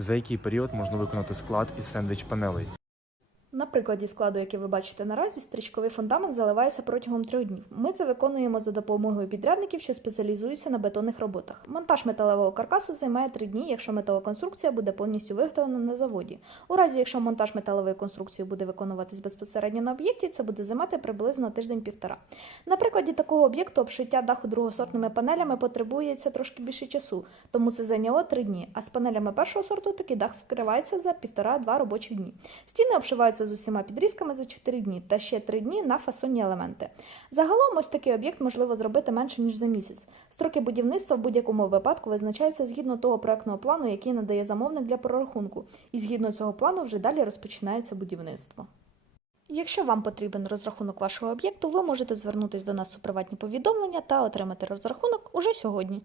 За який період можна виконати склад із сендвіч панелей? На прикладі складу, який ви бачите наразі, стрічковий фундамент заливається протягом трьох днів. Ми це виконуємо за допомогою підрядників, що спеціалізуються на бетонних роботах. Монтаж металевого каркасу займає три дні, якщо металоконструкція буде повністю виготовлена на заводі. У разі, якщо монтаж металевої конструкції буде виконуватись безпосередньо на об'єкті, це буде займати приблизно тиждень-півтора. На прикладі такого об'єкту обшиття даху другосортними панелями потребується трошки більше часу, тому це зайняло три дні. А з панелями першого сорту такий дах вкривається за півтора-два робочих дні. Стіни обшиваються з усіма підрізками за 4 дні та ще 3 дні на фасонні елементи. Загалом ось такий об'єкт можливо зробити менше ніж за місяць. Строки будівництва в будь-якому випадку визначаються згідно того проектного плану, який надає замовник для прорахунку, і згідно цього плану вже далі розпочинається будівництво. Якщо вам потрібен розрахунок вашого об'єкту, ви можете звернутися до нас у приватні повідомлення та отримати розрахунок уже сьогодні.